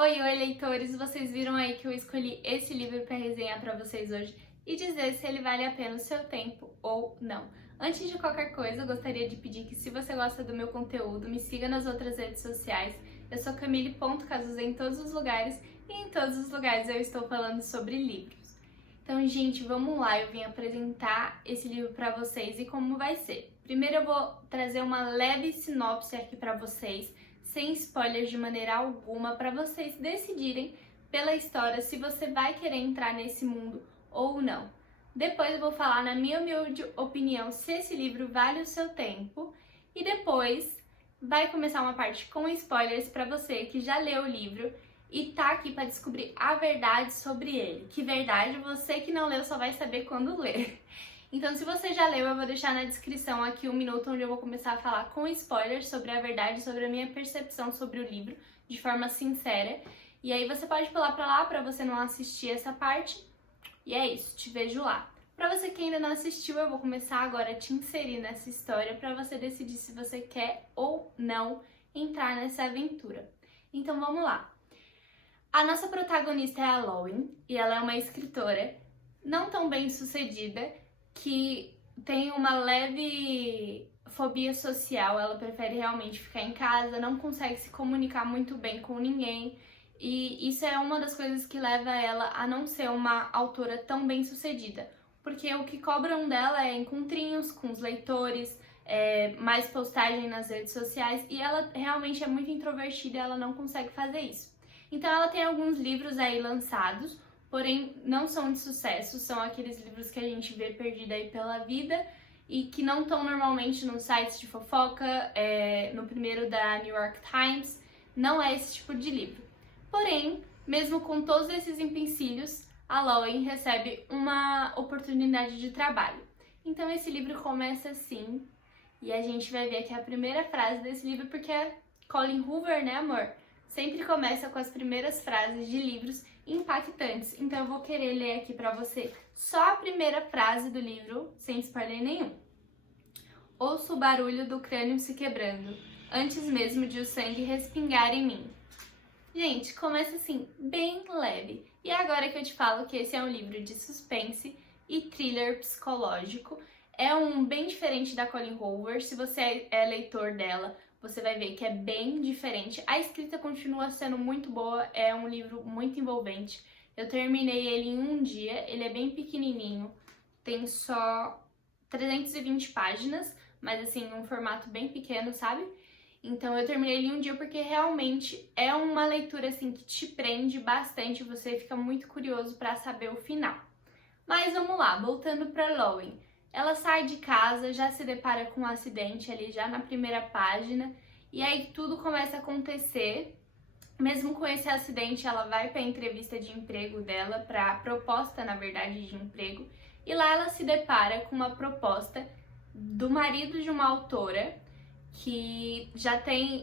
Oi, leitores! Vocês viram aí que eu escolhi esse livro para resenhar para vocês hoje e dizer se ele vale a pena o seu tempo ou não. Antes de qualquer coisa, eu gostaria de pedir que, se você gosta do meu conteúdo, me siga nas outras redes sociais. Eu sou Camille.Cazuza em todos os lugares e em todos os lugares eu estou falando sobre livros. Então, gente, vamos lá, eu vim apresentar esse livro para vocês e como vai ser. Primeiro eu vou trazer uma leve sinopse aqui para vocês, sem spoilers de maneira alguma, para vocês decidirem pela história se você vai querer entrar nesse mundo ou não. Depois eu vou falar, na minha humilde opinião, se esse livro vale o seu tempo, e depois vai começar uma parte com spoilers para você que já leu o livro e tá aqui para descobrir a verdade sobre ele. Que verdade você que não leu só vai saber quando ler. Então, se você já leu, eu vou deixar na descrição aqui um minuto onde eu vou começar a falar com spoilers sobre a verdade, sobre a minha percepção sobre o livro, de forma sincera. E aí você pode pular pra lá pra você não assistir essa parte. E é isso, te vejo lá. Pra você que ainda não assistiu, eu vou começar agora a te inserir nessa história pra você decidir se você quer ou não entrar nessa aventura. Então vamos lá. A nossa protagonista é a Lowen e ela é uma escritora não tão bem sucedida, que tem uma leve fobia social. Ela prefere realmente ficar em casa, não consegue se comunicar muito bem com ninguém, e isso é uma das coisas que leva ela a não ser uma autora tão bem sucedida, porque o que cobram dela é encontrinhos com os leitores, mais postagem nas redes sociais, e ela realmente é muito introvertida e ela não consegue fazer isso. Então ela tem alguns livros aí lançados, porém não são de sucesso, são aqueles livros que a gente vê perdido aí pela vida e que não estão normalmente nos sites de fofoca, no primeiro da New York Times, não é esse tipo de livro. Porém, mesmo com todos esses empecilhos, a Lowen recebe uma oportunidade de trabalho. Então esse livro começa assim, e a gente vai ver aqui a primeira frase desse livro, porque é Colleen Hoover, né, amor? Sempre começa com as primeiras frases de livros impactantes. Então eu vou querer ler aqui pra você só a primeira frase do livro, sem spoiler nenhum. Ouço o barulho do crânio se quebrando, antes mesmo de o sangue respingar em mim. Gente, começa assim, bem leve. E agora que eu te falo que esse é um livro de suspense e thriller psicológico, é um bem diferente da Colleen Hoover. Se você é leitor dela, você vai ver que é bem diferente. A escrita continua sendo muito boa, é um livro muito envolvente. Eu terminei ele em um dia, ele é bem pequenininho, tem só 320 páginas, mas assim, um formato bem pequeno, sabe? Então eu terminei ele em um dia porque realmente é uma leitura assim que te prende bastante, você fica muito curioso para saber o final. Mas vamos lá, voltando para Lowen. Ela sai de casa, já se depara com um acidente ali já na primeira página, e aí tudo começa a acontecer. Mesmo com esse acidente, ela vai para a entrevista de emprego dela, para a proposta, na verdade, de emprego, e lá ela se depara com uma proposta do marido de uma autora, que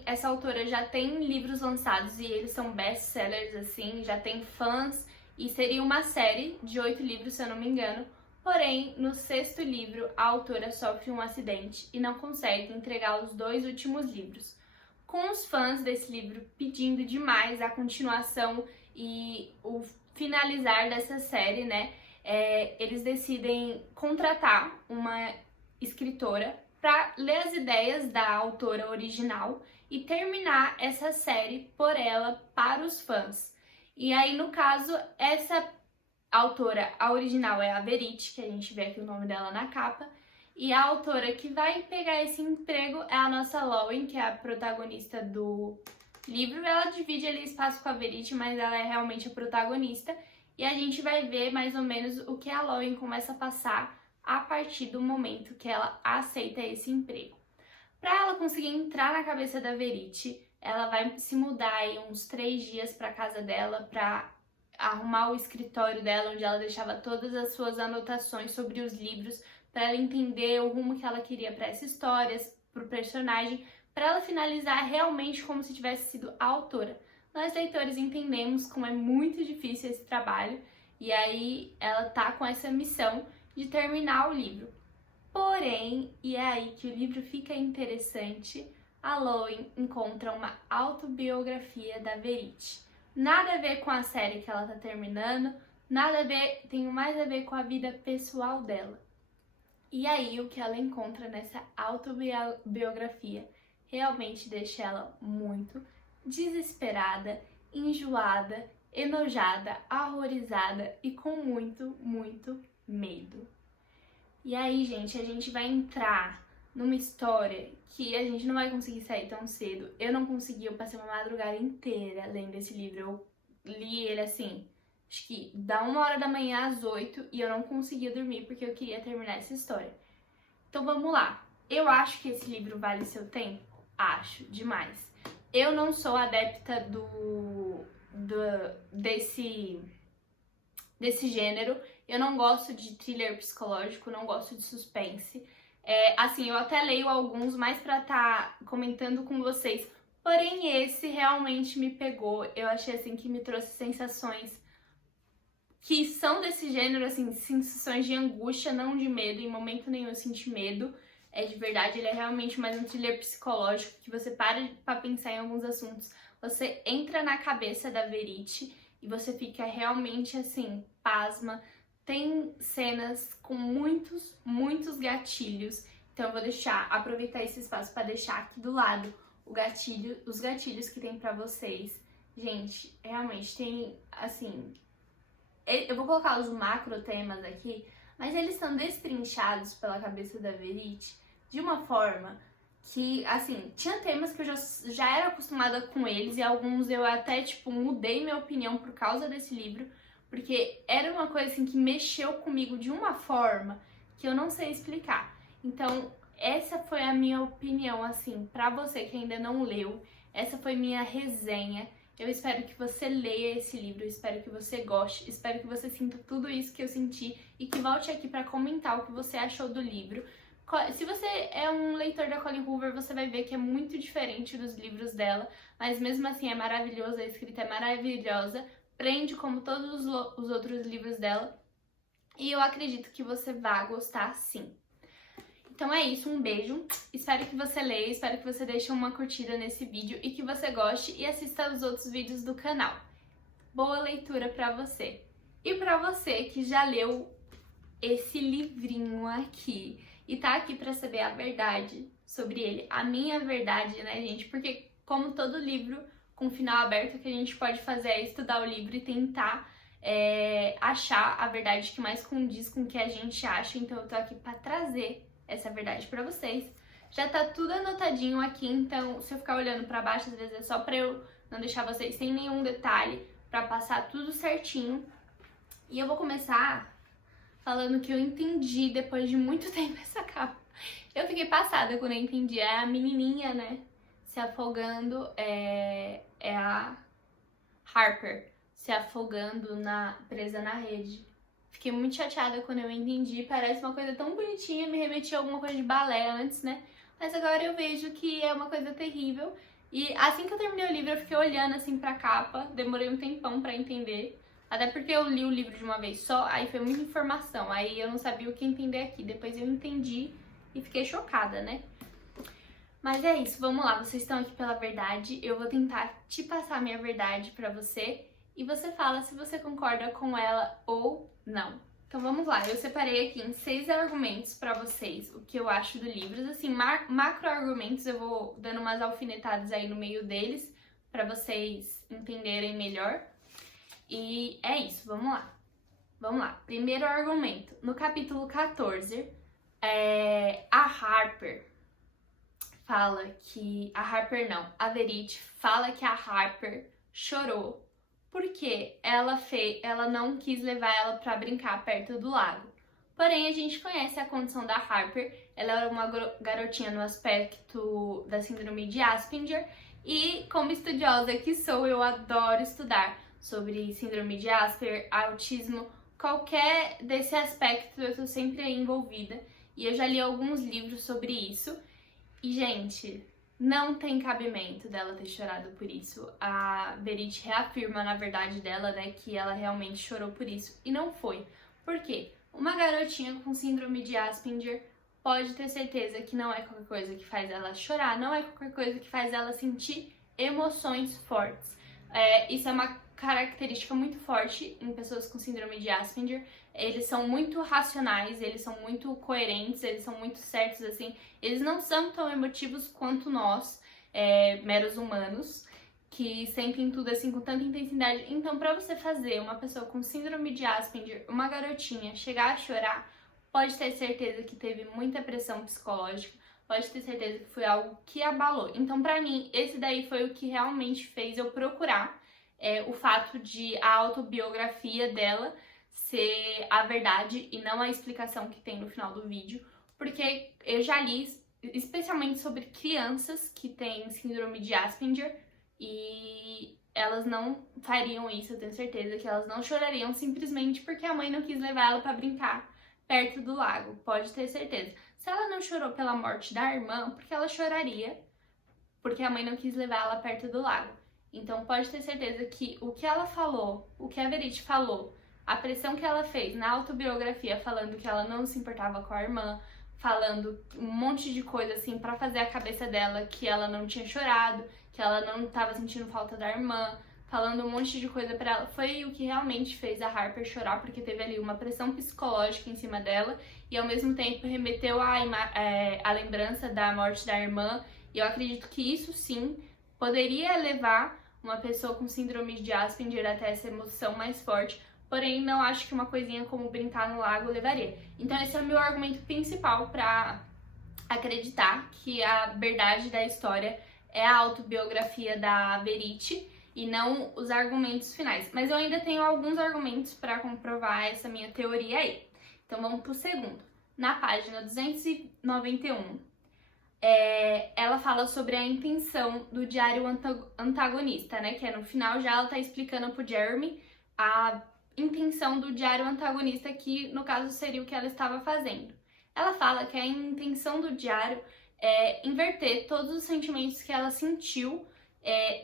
essa autora já tem livros lançados e eles são best-sellers, assim, já tem fãs, e seria uma série de 8 livros, se eu não me engano. Porém, no 6º livro, a autora sofre um acidente e não consegue entregar os 2 últimos livros. Com os fãs desse livro pedindo demais a continuação e o finalizar dessa série, né, eles decidem contratar uma escritora para ler as ideias da autora original e terminar essa série por ela para os fãs. E aí, no caso, essa autora, a original é a Verity, que a gente vê aqui o nome dela na capa, e a autora que vai pegar esse emprego é a nossa Lowen, que é a protagonista do livro. Ela divide ali espaço com a Verity, mas ela é realmente a protagonista, e a gente vai ver mais ou menos o que a Lowen começa a passar a partir do momento que ela aceita esse emprego. Para ela conseguir entrar na cabeça da Verity, ela vai se mudar aí uns 3 dias para casa dela, para arrumar o escritório dela, onde ela deixava todas as suas anotações sobre os livros, para ela entender o rumo que ela queria para essa história, para o personagem, para ela finalizar realmente como se tivesse sido a autora. Nós, leitores, entendemos como é muito difícil esse trabalho, e aí ela tá com essa missão de terminar o livro. Porém, e é aí que o livro fica interessante, a Lowen encontra uma autobiografia da Verity. nada a ver com a série que ela tá terminando, nada a ver, tem mais a ver com a vida pessoal dela. E aí o que ela encontra nessa autobiografia realmente deixa ela muito desesperada, enjoada, enojada, horrorizada e com muito, muito medo. E aí, gente, a gente vai entrar numa história que a gente não vai conseguir sair tão cedo. Eu não consegui, eu passei uma madrugada inteira lendo esse livro. Eu li ele assim, acho que da 1h da manhã às 8h e eu não conseguia dormir porque eu queria terminar essa história. Então vamos lá. Eu acho que esse livro vale seu tempo? Acho, demais. Eu não sou adepta desse gênero. Eu não gosto de thriller psicológico, não gosto de suspense. Assim, eu até leio alguns mais pra estar comentando com vocês. Porém, esse realmente me pegou. Eu achei assim que me trouxe sensações que são desse gênero, assim, sensações de angústia, não de medo. Em momento nenhum eu senti medo. De verdade, ele é realmente mais um thriller psicológico, que você para pra pensar em alguns assuntos. Você entra na cabeça da Verity e você fica realmente, assim, pasma. Tem cenas com muitos, muitos gatilhos. Então eu vou aproveitar esse espaço para deixar aqui do lado os gatilhos que tem pra vocês. Gente, realmente tem, assim... Eu vou colocar os macro temas aqui, mas eles são destrinchados pela cabeça da Verity de uma forma que, assim, tinha temas que eu já era acostumada com eles e alguns eu até, tipo, mudei minha opinião por causa desse livro, porque era uma coisa, assim, que mexeu comigo de uma forma que eu não sei explicar. Então, essa foi a minha opinião, assim, pra você que ainda não leu, essa foi minha resenha. Eu espero que você leia esse livro, eu espero que você goste, espero que você sinta tudo isso que eu senti e que volte aqui para comentar o que você achou do livro. Se você é um leitor da Colleen Hoover, você vai ver que é muito diferente dos livros dela, mas mesmo assim é maravilhoso, a escrita é maravilhosa, prende como todos os outros livros dela e eu acredito que você vai gostar sim. Então é isso, um beijo, espero que você leia, espero que você deixe uma curtida nesse vídeo e que você goste e assista aos outros vídeos do canal. Boa leitura pra você! E pra você que já leu esse livrinho aqui e tá aqui pra saber a verdade sobre ele, a minha verdade, né, gente? Porque como todo livro com final aberto, o que a gente pode fazer é estudar o livro e tentar achar a verdade que mais condiz com o que a gente acha, então eu tô aqui pra trazer essa verdade pra vocês. Já tá tudo anotadinho aqui, então se eu ficar olhando pra baixo, às vezes é só pra eu não deixar vocês sem nenhum detalhe, pra passar tudo certinho. E eu vou começar falando que eu entendi depois de muito tempo essa capa. Eu fiquei passada quando eu entendi. É a menininha, né, se afogando, é a Harper se afogando presa na rede. Fiquei muito chateada quando eu entendi, parece uma coisa tão bonitinha, me remetia a alguma coisa de balé antes, né? Mas agora eu vejo que é uma coisa terrível. E assim que eu terminei o livro, eu fiquei olhando assim pra capa, demorei um tempão pra entender. Até porque eu li o livro de uma vez só, aí foi muita informação, aí eu não sabia o que entender aqui. Depois eu entendi e fiquei chocada, né? Mas é isso, vamos lá, vocês estão aqui pela verdade, eu vou tentar te passar a minha verdade pra você e você fala se você concorda com ela ou não. Então vamos lá, eu separei aqui em 6 argumentos pra vocês o que eu acho do livro. Assim, macro argumentos, eu vou dando umas alfinetadas aí no meio deles pra vocês entenderem melhor. E é isso, vamos lá. Vamos lá, primeiro argumento. No capítulo 14, a Harper fala que... a Verity fala que a Harper chorou porque ela não quis levar ela pra brincar perto do lago. Porém, a gente conhece a condição da Harper, ela era uma garotinha no aspecto da síndrome de Asperger, e como estudiosa que sou, eu adoro estudar sobre síndrome de Asperger, autismo, qualquer desse aspecto eu tô sempre envolvida, e eu já li alguns livros sobre isso, e gente... não tem cabimento dela ter chorado por isso. A Verity reafirma, na verdade dela, né, que ela realmente chorou por isso. E não foi. Por quê? Uma garotinha com síndrome de Asperger pode ter certeza que não é qualquer coisa que faz ela chorar, não é qualquer coisa que faz ela sentir emoções fortes. Isso é uma característica muito forte em pessoas com síndrome de Asperger. Eles são muito racionais, eles são muito coerentes, eles são muito certos, assim. Eles não são tão emotivos quanto nós, meros humanos, que sentem tudo assim com tanta intensidade. Então, pra você fazer uma pessoa com síndrome de Asperger, uma garotinha, chegar a chorar, pode ter certeza que teve muita pressão psicológica, pode ter certeza que foi algo que abalou. Então, pra mim, esse daí foi o que realmente fez eu procurar o fato de a autobiografia dela ser a verdade e não a explicação que tem no final do vídeo, porque eu já li especialmente sobre crianças que têm síndrome de Asperger e elas não fariam isso, eu tenho certeza que elas não chorariam simplesmente porque a mãe não quis levar ela pra brincar perto do lago, pode ter certeza. Se ela não chorou pela morte da irmã, porque ela choraria porque a mãe não quis levar ela perto do lago. Então pode ter certeza que o que ela falou, o que a Verity falou, a pressão que ela fez na autobiografia falando que ela não se importava com a irmã, falando um monte de coisa assim pra fazer a cabeça dela que ela não tinha chorado, que ela não estava sentindo falta da irmã, falando um monte de coisa pra ela, foi o que realmente fez a Harper chorar, porque teve ali uma pressão psicológica em cima dela e ao mesmo tempo remeteu a lembrança da morte da irmã. E eu acredito que isso sim poderia levar uma pessoa com síndrome de Asperger até essa emoção mais forte, porém não acho que uma coisinha como brincar no lago levaria. Então esse é o meu argumento principal para acreditar que a verdade da história é a autobiografia da Verity e não os argumentos finais. Mas eu ainda tenho alguns argumentos para comprovar essa minha teoria aí. Então vamos pro segundo. Na página 291, ela fala sobre a intenção do diário antagonista, né? Que no final já ela tá explicando pro Jeremy a intenção do diário antagonista, que no caso seria o que ela estava fazendo. Ela fala que a intenção do diário é inverter todos os sentimentos que ela sentiu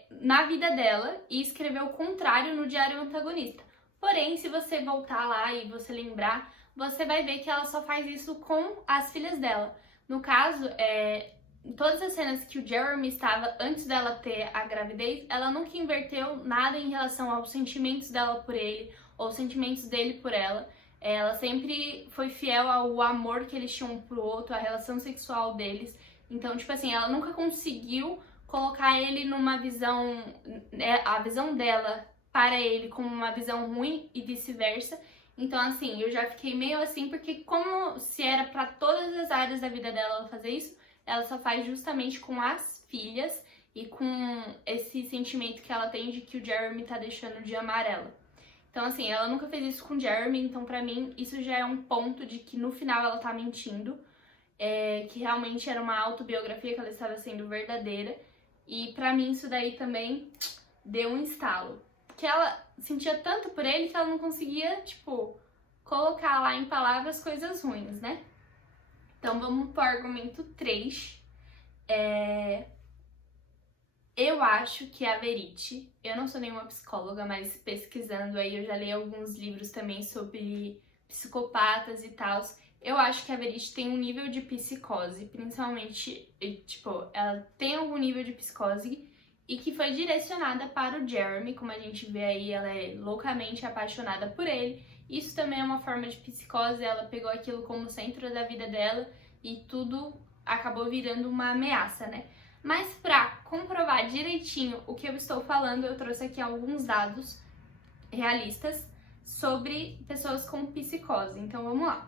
na vida dela e escrever o contrário no diário antagonista. Porém, se você voltar lá e você lembrar, você vai ver que ela só faz isso com as filhas dela. No caso, todas as cenas que o Jeremy estava antes dela ter a gravidez, ela nunca inverteu nada em relação aos sentimentos dela por ele ou os sentimentos dele por ela. Ela sempre foi fiel ao amor que eles tinham um pro outro, à relação sexual deles. Então, tipo assim, ela nunca conseguiu colocar ele numa visão, a visão dela para ele como uma visão ruim e vice-versa. Então, assim, eu já fiquei meio assim, porque como se era pra todas as áreas da vida dela ela fazer isso, ela só faz justamente com as filhas e com esse sentimento que ela tem de que o Jeremy tá deixando de amar ela. Então, assim, ela nunca fez isso com o Jeremy, então pra mim isso já é um ponto de que no final ela tá mentindo, que realmente era uma autobiografia, que ela estava sendo verdadeira. E pra mim isso daí também deu um estalo. Que ela sentia tanto por ele que ela não conseguia, tipo, colocar lá em palavras coisas ruins, né? Então vamos pro argumento 3. Eu acho que a Verity, eu não sou nenhuma psicóloga, mas pesquisando aí, eu já li alguns livros também sobre psicopatas e tal. Eu acho que a Verity tem um nível de psicose, principalmente, tipo, ela tem algum nível de psicose e que foi direcionada para o Jeremy, como a gente vê aí, ela é loucamente apaixonada por ele. Isso também é uma forma de psicose, ela pegou aquilo como centro da vida dela e tudo acabou virando uma ameaça, né? Mas pra comprovar direitinho o que eu estou falando, eu trouxe aqui alguns dados realistas sobre pessoas com psicose. Então vamos lá.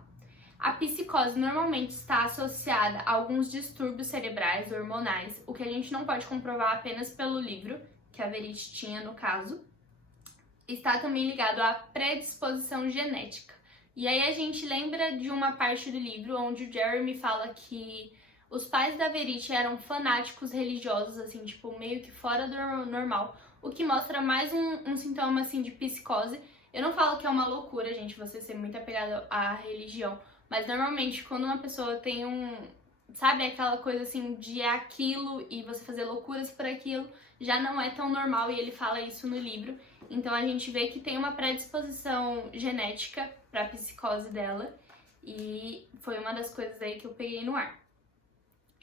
A psicose normalmente está associada a alguns distúrbios cerebrais, hormonais, o que a gente não pode comprovar apenas pelo livro, que a Verity tinha no caso. Está também ligado à predisposição genética. E aí a gente lembra de uma parte do livro onde o Jeremy fala que os pais da Verity eram fanáticos religiosos, assim, tipo, meio que fora do normal, o que mostra mais um sintoma, assim, de psicose. Eu não falo que é uma loucura, gente, você ser muito apegado à religião, mas normalmente quando uma pessoa tem sabe, aquela coisa assim de aquilo e você fazer loucuras por aquilo, já não é tão normal e ele fala isso no livro. Então a gente vê que tem uma predisposição genética pra psicose dela e foi uma das coisas aí que eu peguei no ar.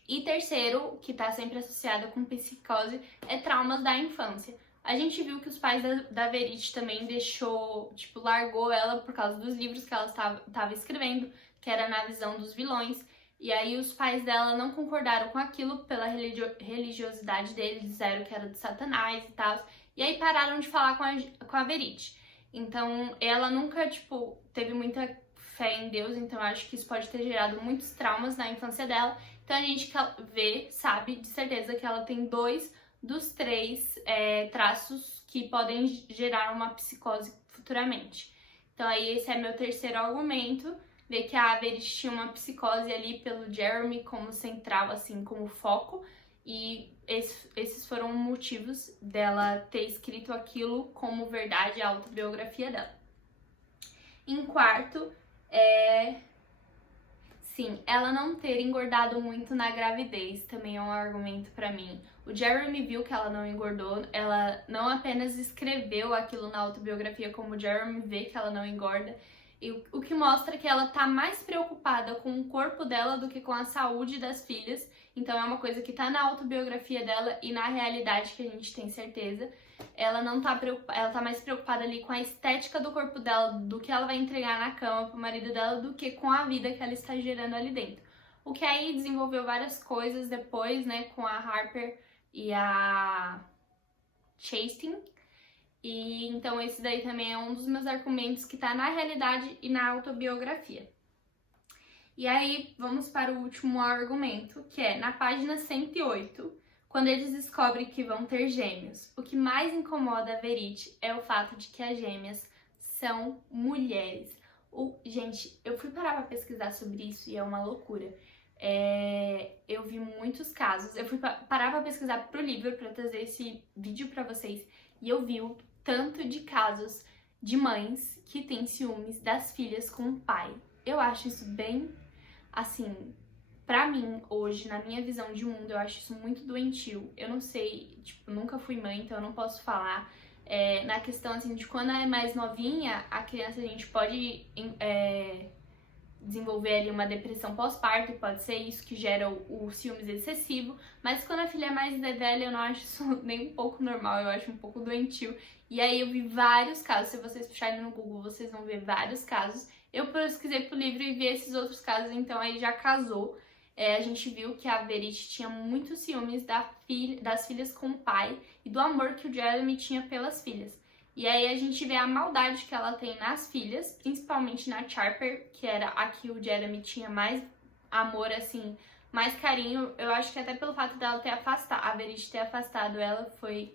E terceiro, que tá sempre associado com psicose, é traumas da infância. A gente viu que os pais da Verity também largou ela por causa dos livros que ela estava escrevendo, que era na visão dos vilões. E aí os pais dela não concordaram com aquilo pela religiosidade deles, disseram que era do Satanás e tal. E aí pararam de falar com a Verity. Então ela nunca, teve muita fé em Deus, então eu acho que isso pode ter gerado muitos traumas na infância dela. Então a gente sabe de certeza que ela tem 2 dos 3 traços que podem gerar uma psicose futuramente. Então aí esse é meu terceiro argumento, ver que a Verity tinha uma psicose ali pelo Jeremy como central, assim, como foco, e esses foram motivos dela ter escrito aquilo como verdade, a autobiografia dela. Em quarto, sim, ela não ter engordado muito na gravidez também é um argumento pra mim. O Jeremy viu que ela não engordou, ela não apenas escreveu aquilo na autobiografia, como o Jeremy vê que ela não engorda, e o que mostra que ela tá mais preocupada com o corpo dela do que com a saúde das filhas. Então é uma coisa que tá na autobiografia dela e na realidade que a gente tem certeza. Ela não tá preocupada, ela tá mais preocupada ali com a estética do corpo dela, do que ela vai entregar na cama pro marido dela, do que com a vida que ela está gerando ali dentro. O que aí desenvolveu várias coisas depois, né, com a Harper e a Chastain. E então esse daí também é um dos meus argumentos que tá na realidade e na autobiografia. E aí vamos para o último argumento, que é na página 108, quando eles descobrem que vão ter gêmeos. O que mais incomoda a Verity é o fato de que as gêmeas são mulheres. Gente, eu fui parar pra pesquisar sobre isso e é uma loucura. Eu vi muitos casos, eu fui parar pra pesquisar pro livro pra trazer esse vídeo pra vocês e eu vi o tanto de casos de mães que têm ciúmes das filhas com o pai. Eu acho isso bem, assim, pra mim, hoje, na minha visão de mundo, eu acho isso muito doentio. Eu não sei, nunca fui mãe, então eu não posso falar. Na questão, assim, de quando ela é mais novinha, a criança, a gente pode desenvolver ali uma depressão pós-parto, pode ser isso que gera o ciúmes excessivo, mas quando a filha é mais velha, eu não acho isso nem um pouco normal, eu acho um pouco doentio. E aí eu vi vários casos, se vocês puxarem no Google, vocês vão ver vários casos. Eu pesquisei pro livro e vi esses outros casos, então aí já casou. A gente viu que a Verity tinha muitos ciúmes das filhas com o pai e do amor que o Jeremy tinha pelas filhas. E aí a gente vê a maldade que ela tem nas filhas, principalmente na Harper, que era a que o Jeremy tinha mais amor, assim, mais carinho. Eu acho que até pelo fato dela ter afastado, a Verity ter afastado ela, foi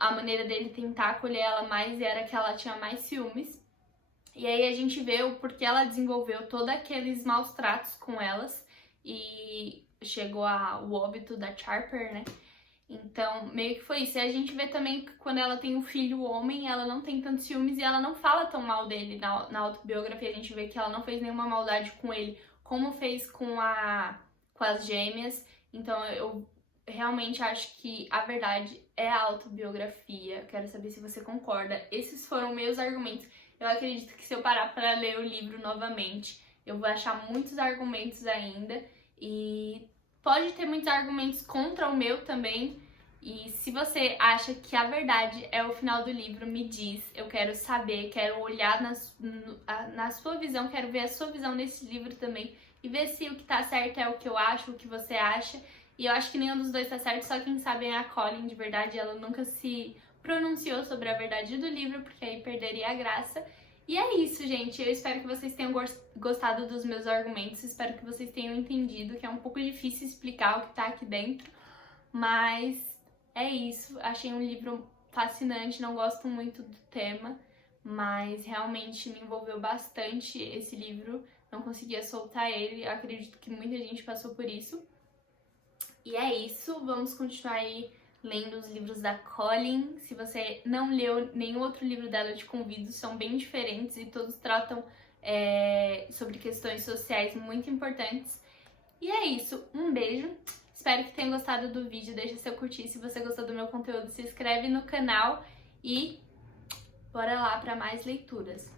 a maneira dele tentar acolher ela mais, era que ela tinha mais ciúmes. E aí a gente vê o porquê ela desenvolveu todos aqueles maus tratos com elas e chegou ao óbito da Harper, né? Então, meio que foi isso. E a gente vê também que quando ela tem um filho homem, ela não tem tantos ciúmes e ela não fala tão mal dele na autobiografia. A gente vê que ela não fez nenhuma maldade com ele, como fez com as gêmeas. Então, eu realmente acho que a verdade é a autobiografia. Quero saber se você concorda. Esses foram meus argumentos. Eu acredito que se eu parar para ler o livro novamente, eu vou achar muitos argumentos ainda. E pode ter muitos argumentos contra o meu também. E se você acha que a verdade é o final do livro, me diz. Eu quero saber, quero olhar na sua visão, quero ver a sua visão nesse livro também. E ver se o que tá certo é o que eu acho, o que você acha. E eu acho que nenhum dos dois tá certo, só quem sabe é a Colin, de verdade. Ela nunca se pronunciou sobre a verdade do livro, porque aí perderia a graça. E é isso, gente. Eu espero que vocês tenham gostado dos meus argumentos. Espero que vocês tenham entendido que é um pouco difícil explicar o que tá aqui dentro. Mas é isso. Achei um livro fascinante. Não gosto muito do tema, mas realmente me envolveu bastante esse livro. Não conseguia soltar ele. Acredito que muita gente passou por isso. E é isso. Vamos continuar aí lendo os livros da Colin. Se você não leu nenhum outro livro dela, eu te convido, são bem diferentes e todos tratam sobre questões sociais muito importantes. E é isso, um beijo, espero que tenham gostado do vídeo, deixa seu curtir se você gostou do meu conteúdo, se inscreve no canal e bora lá para mais leituras.